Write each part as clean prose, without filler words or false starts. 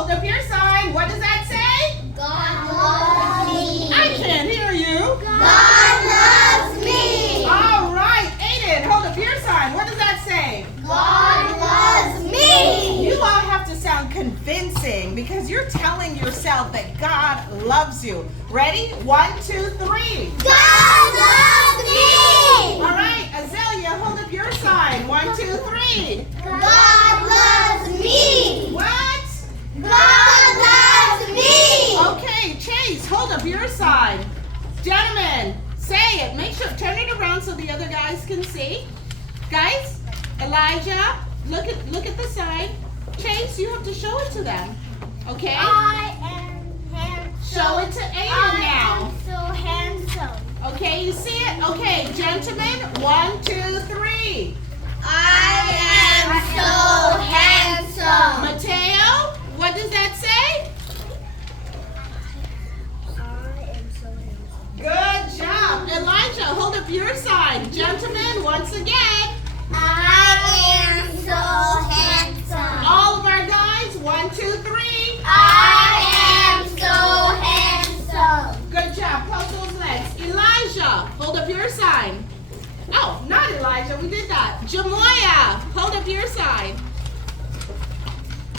hold up your sign. What does that say? God loves me. I can't hear you. God loves me. All right, Aiden, hold up your sign. What does that say? God loves me. You all have to sound convincing because you're telling yourself that God loves you. Ready? 1, 2, 3. God loves me. All right, Azalea, hold up your sign. 1, 2, 3. God loves me. What? God loves me. Okay, Chase, hold up your sign. Gentlemen, say it. Make sure, turn it around so the other guys can see. Guys, Elijah, look at the sign. Chase, you have to show it to them. Okay? I am handsome. Show it to Aiden now. I am so handsome. Okay, you see it? Okay, gentlemen, 1, 2, 3. I am so handsome. Mateo, what does that say? I am so handsome. Good job. Elijah, hold up your sign. Gentlemen, once again. I am so handsome. All of our guys, 1, 2, 3. I am so handsome. Good job. Close those legs. Elijah, hold up your sign. Oh, not Elijah. We did that. Jamoya, hold up your sign.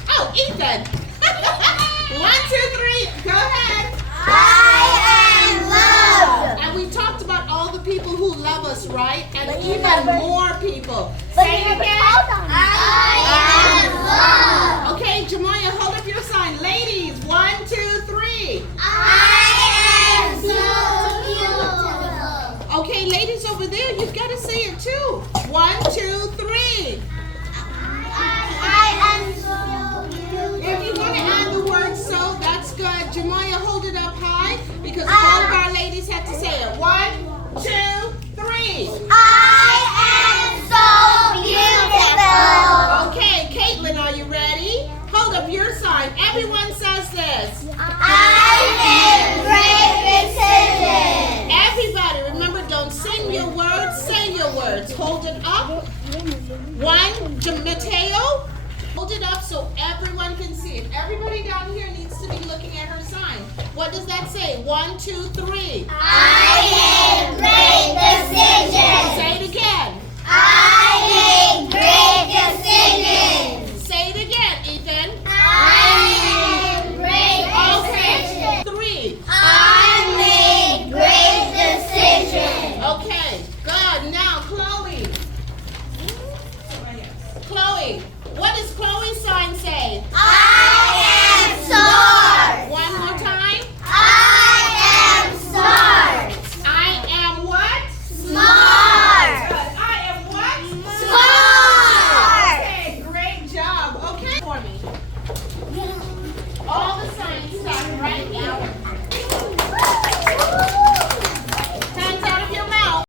Oh, Ethan. 1, 2, 3. Go ahead. I am loved. And we talked about all the people who love us, right? And But you even never- more people. But Say you it never again. called on me. I am loved. Okay, Jamoya, hold up your sign. Ladies, 1, 2, 3. I am so beautiful. Okay, ladies over there, you've got to say it too. 1, 2, 3. I am so beautiful. If you want to add the word so, that's good. Jamoya, hold it up high because all of our ladies have to say it. 1, 2, 3. I am so beautiful. Okay, Caitlin, are you ready? Hold up your sign. Everyone says this. I make great decisions. Everybody, remember, don't sing your words, say your words. Hold it up. 1, Mateo, hold it up so everyone can see it. Everybody down here needs to be looking at her sign. What does that say? 1, 2, 3. I make great decisions.